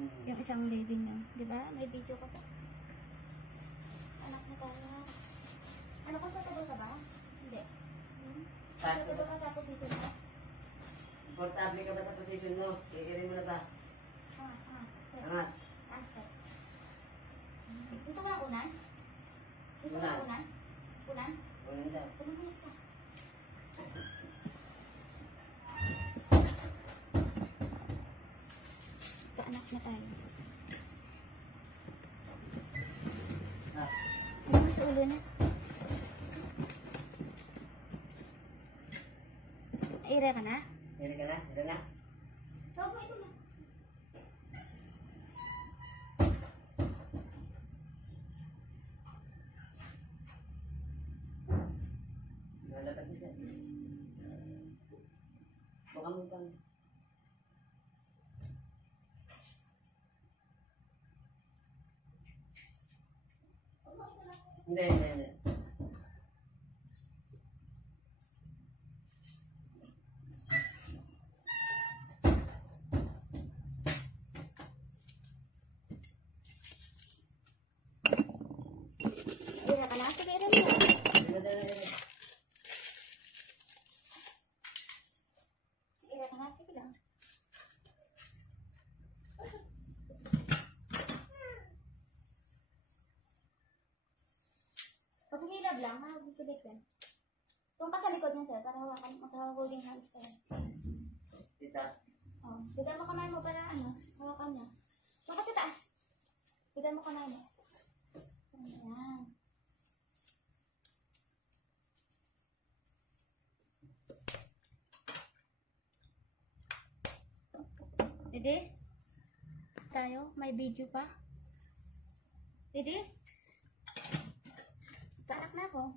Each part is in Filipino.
Yung isang living na. Di ba? May video ko pa. Anak na tayo. Ano kung tatagol ka ba? Hindi. Tatagol ka sa position mo? Komportable ka ba sa position mo? Iirin mo na ba? Angat. Aspect. Gusto mo yung unan? Gusto mo yung unan? Unan? Unan daw. Unan mo isa. Kaanak na tayo. Ano mo sa ulo na? Ira ka na? Ira ka na? Ira na? Huwag mo ito na. Nalabas na siya. Baka mo kang... Hindi, hindi, hindi. Ira ka na? Sige, ira mo. Ira ka na? Sige lang. Pag humilab lang, magpipilit yan. Kung ka sa likod niya, sir, para makaholding hands kayo. Tita. Oh, bigyan mo kamay mo para ano, hawakan niya. Kung kasi taas. Bigyan mo kamay mo. Ayan. Dede? Tayo? May video pa? Dede? Kaanak na ako.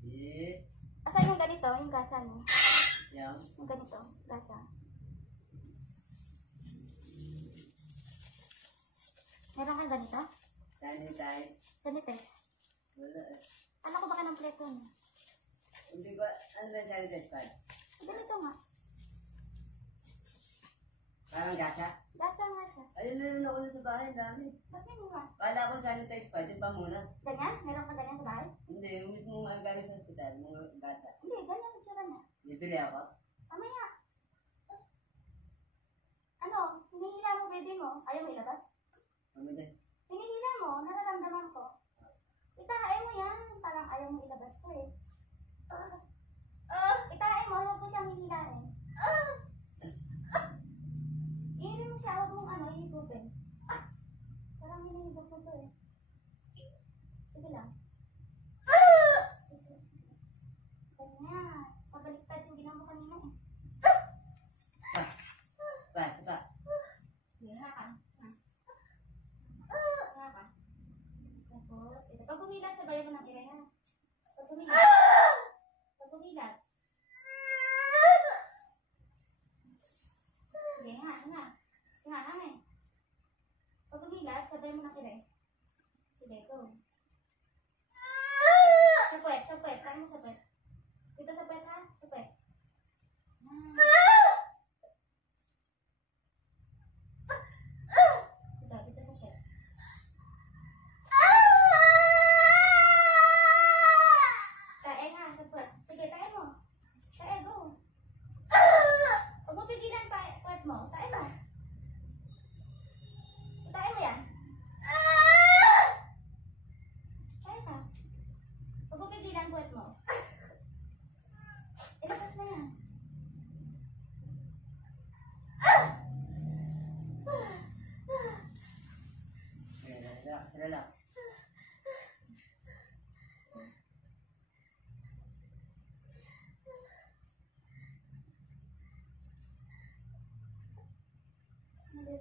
Hindi. Asan yung ganito? Yung gasa mo? Yan. Yung ganito? Gasa. Meron kang ganito? Sanitize. Ganito eh. Wala eh. Ano ko baka ng pleto niya? Hindi ko, ano ba sanitize pad? Ganito nga. Parang gasa? Gasa nga siya. Ayun na rin ako na sa bahay, dami. Ba't yun nga? Kala ko sanitize pad, yun pa muna. Ganyan? Meron ka ganyan sa bahay? Hindi, yung mismo ang galing sa hospital, mga gasa. Hindi, ganyan ang tsura niya. Bibili ako. Mamaya. Ano? Hinihila mo baby mo? Ayaw mo ilabas? Ano din? Hinihila mo, nararamdaman ko. Itahain mo yan. Parang ayaw mo ilabas ko eh. Itahain mo, huwag mo siyang hihilain. Ihirin mo siya, huwag mong ano, ihigupin. Parang hinihigop mo to eh. Sige lang. Ganyan. Pabaliktad yung ginawa mo kanina eh. Pa. Liha ka. Liha ka. Tapos, ito. Pag umilat, sabayan mo ng ire ha. Pag umilat. Pag umilat. Sige, nga. Nga namin. Pag umilat, sabayan mo ng ire. Sige, go. Sa puwet. Saan mo sa puwet? Dito sa puwet ha? Sa puwet. Dito sa puwet. Tae nga, sa puwet. Sige, tae mo. Tae, go. Huwag mo pigilan puwet mo. Tae mo. Tae mo yan. Tae ka. Huwag mo pigilan puwet mo. Ilabas mo yan. Relax. Sige,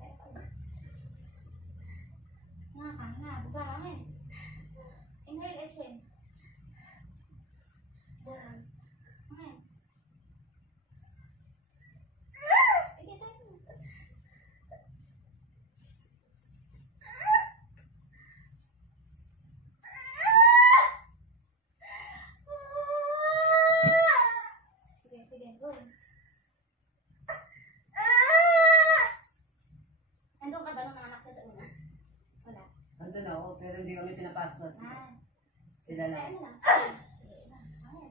tae ka. Nga. Buka ka nga eh. Inhale, exhale. Doon. Okay. Sige, tayo. Hindi kami pinapasok. Ah. Sila lang. Ano lang? Sige, lang. Hangin.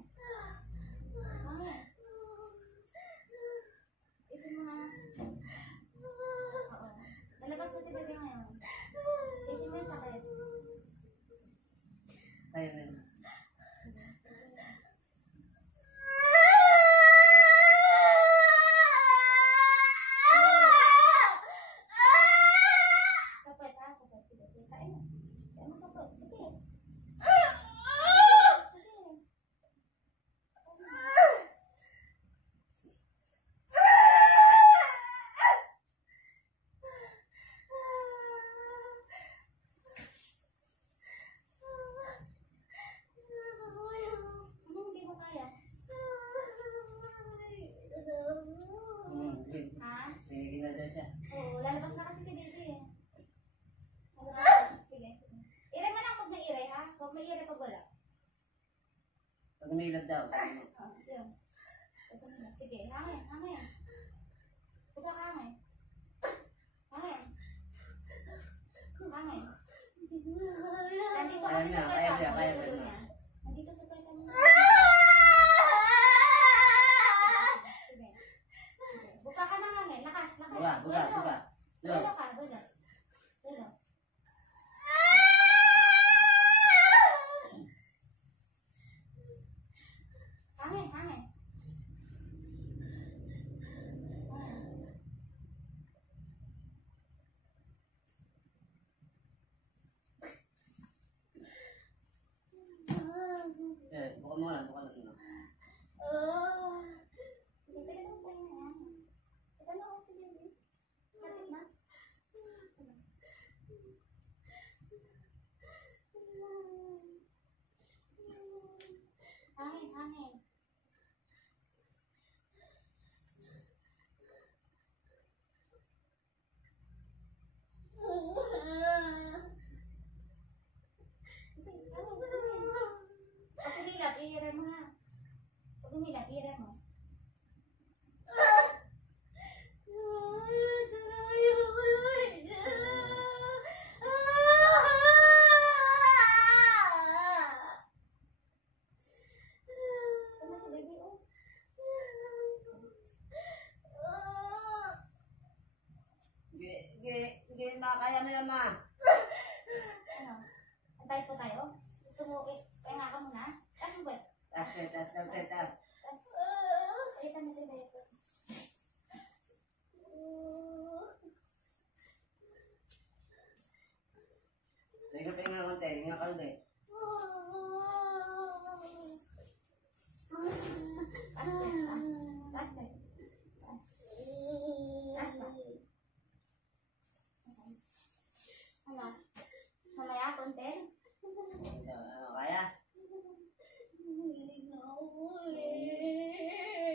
Hangin. Isin mo nga. Oo. Nalabas na si bebe ngayon. Isin mo yung sakit. Kaya na yun. Sakit ha? Sakit. Sige, sige. Kain mo. Kain mo sakit. Sige. Sige. Ano hindi mo kaya? Sige. Ha? Sige na daw siya. Oo, lalabas na kasi si baby eh. Lalabas na. Sige, sige. Iray mo lang pag may iray ha? Huwag may iray pag wala. Pag nilad daw. Oo, yun. Ito na. Sige, hangin, hangin. Huwag kang hangin. Hangin. Hangin. Nandito Kaya kasi niya, sa kaya kweta niya, mo, kaya yung ulo niya. niya. Nandito sa kweta mo. Sige. Sige. Buka ka ng hangin. Lakas, lakas. Buka, buka, Dulo. buka. Dulo ka, dulo. Dulo. Hangin, hangin. Hangin. Buka mo lang, buka lang. Sige, pwede kang tayo na yan. Ito na ako si baby. Kapit na. Hangin, hangin. Pag umilat, i-ira mo na. Pag umilat, i-ira mo. Ano si baby, oh? Sige, sige, sige, makakaya mo yan, ma. Ano? Antay po tayo? Gusto mo, pahinga ka muna? Tapos mo ba? Tas. Tapos, palitan mo si baby. Pahinga ng konti, hinga ka ulit. Taas ba? Taas ba? Taas ba? Ano? Mamaya, konti? Kaya?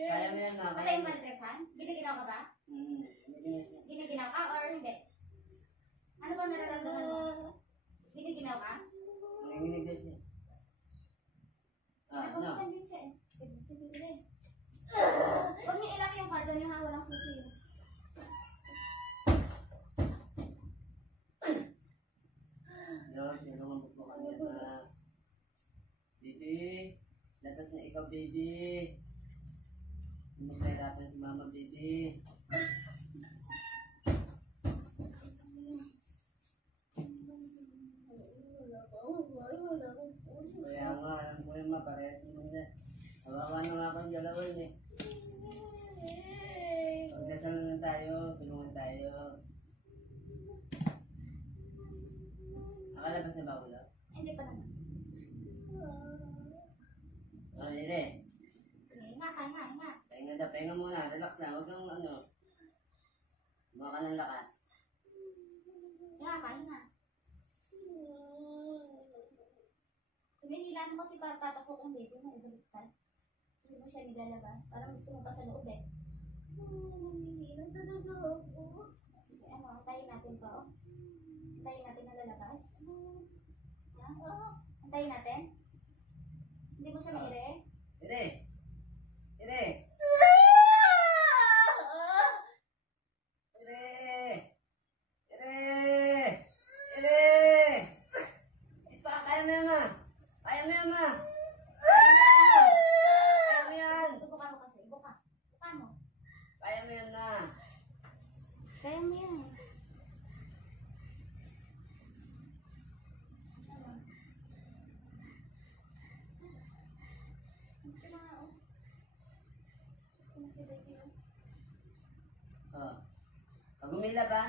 Kaya mo yan, ma. Patay mo ang fan? Ginaginaw ka ba? Ginaginaw ka or hindi? Ano ba nararamdaman mo? Ginaginaw ka? Nanginginig din siya. No. Nagpapasan din siya eh. Sige, sige, sige. Huwag niyo ilak yung card doon yung hawa ng susi. Lord, tulungan mo po kami na. Baby, latas na ikaw, baby. Hindi mo kahirapan si mama, baby. Kaya nga, alam ko yung maparehas naman na. Kawawa na nga akong dalawa yun eh. Pagdasal naman tayo, tulungan tayo. Akala ba sa bawala? Hindi pa naman. Oh, hindi. Hinga ka, hinga, hinga. Pahinga muna, relax lang, huwag kang ano. Mga ka ng lakas. Hinga ka, hinga. Hinihilaan mo kasi papasok ang baby mo, ibaliktad. Hindi mo siya nilalabas. Parang gusto mo pa sa loob eh. Nangihilang talaga ako. Sige, ano, antayin natin pa, oh. Antayin natin na lalabas. Antayin natin. Hindi mo siya maire? Hindi. Hindi. Hindi. Hindi. Hindi. na. Kaya mo yan. Ano? Ito na nga, oh. Ito na si baby, oh. Oh. Pag umila ba?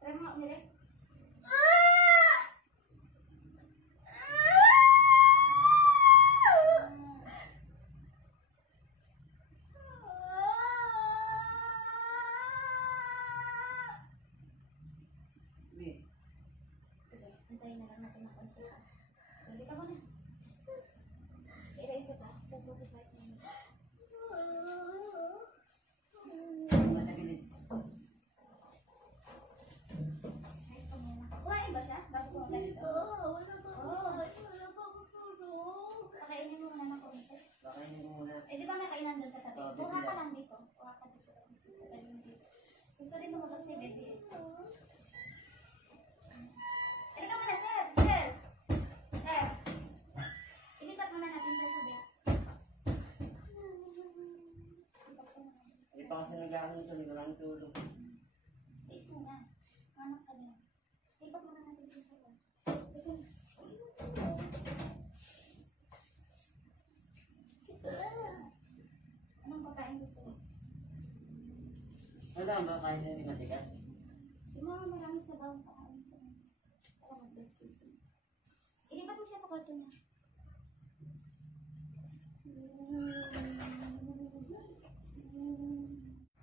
Try mo nga umirik. Sige. Sige, antayin na lang natin ang konti pa. Hindi ka muna. Irain ka pa. Tapos mag-fight mo. Matagilid. Nice pa muna. Kuhain ba siya? Bago ko ganito? Pakainin mo muna ng konti. Baka hindi mo muna. Eh, di ba may kainan doon sa tabi? Oo, Kuha bibili ka lang. lang dito. Kuha ka dito. Gusto rin lumabas ni baby. Halika muna, sir! Sir! Sir! Ilipat muna natin sa tabi. Hindi pa kasi nag-aaral sa walang tulog. Space muna. Anak ka niya. Ilipat muna natin sa tabi. Anong pagkain gusto mo? Wala ba kahit hindi matigas? Yung mga marami sa bawang pakain ko. Para mag-breastfeed. Ilipat mo siya sa kwarto niya.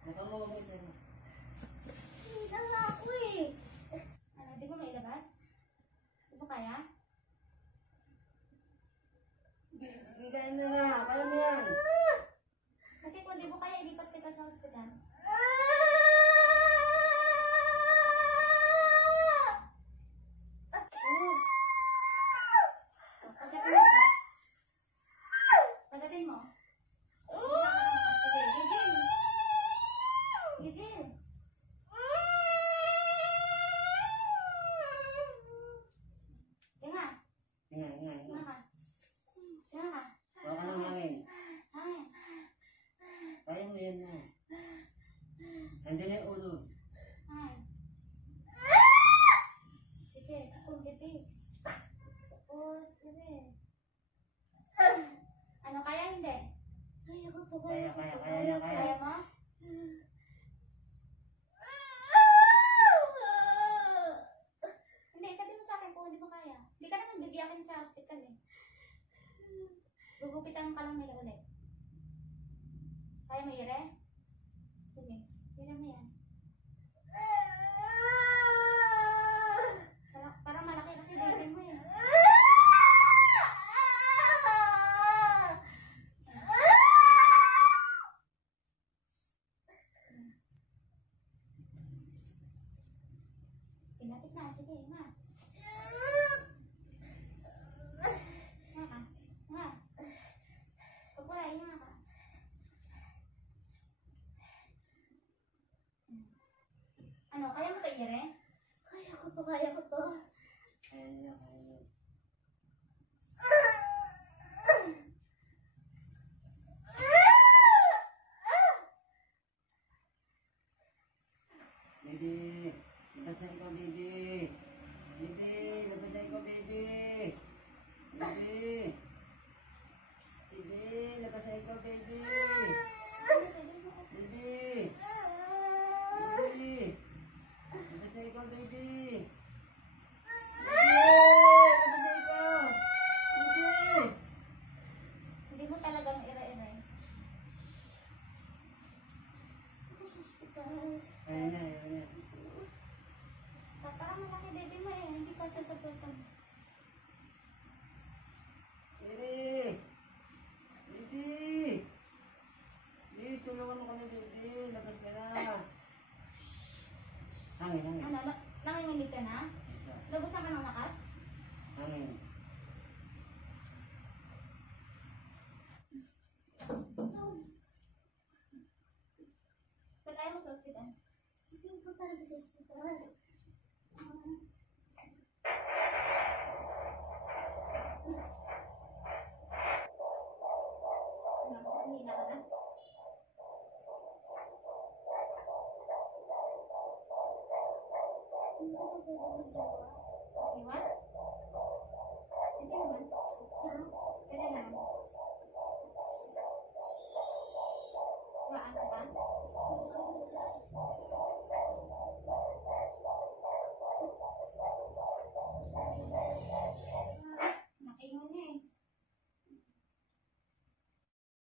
Mukhang mo mag sa'yo. Hindi nga ako eh. Ano, di mo mailabas? Di mo kaya? Sige, kain na nga. Kaya mo yan. Kasi kung di mo kaya, ilipat kita sa hospital. Pagatin mo. Sige, gigil. Gigil. Tinga. Nga. Tinga ka. Tinga ka. Huwag ka nang hangin. Ay. Kaya mo yan na. Nandiyan na yung ulo. Ay. Sige, tapos bibi. Tapos, sige. Ano, kaya hindi? Kaya mo? Kaya mo? Hindi, sabi mo sa akin kung hindi mo kaya. Hindi ka naman bibiyakin sa hospital eh. Gugupitan ka lang nila ulit. Kaya mo, Ire? Sige, tira mo yan. Parang malaki kasi baby mo eh. Pinapit na, sige, nga. Nga ka, nga. Pagkulay, nga ka. Ano, kaya mo kayo rin? Kaya ko to. Kaya niya. Baby, labas na ikaw, baby. Baby, labas na ikaw, baby. Baby. Baby, labas na ikaw, baby. Baby. Baby. Labas na ikaw, baby. Hindi mo talagang ira-ira. Ayan na. Parang malaki baby mo eh. Hindi ka sasagutan. Baby! Baby! Please, tulungan mo kami, baby. Labas ka na. Hangin. Ano, nanginginig ka na? Labasan ka ng lakas? Hangin. Ba't ayaw mo sa hospital? Hindi po talaga sa hospital. Iwan? Hindi naman. Kaya na. Waan ka ba?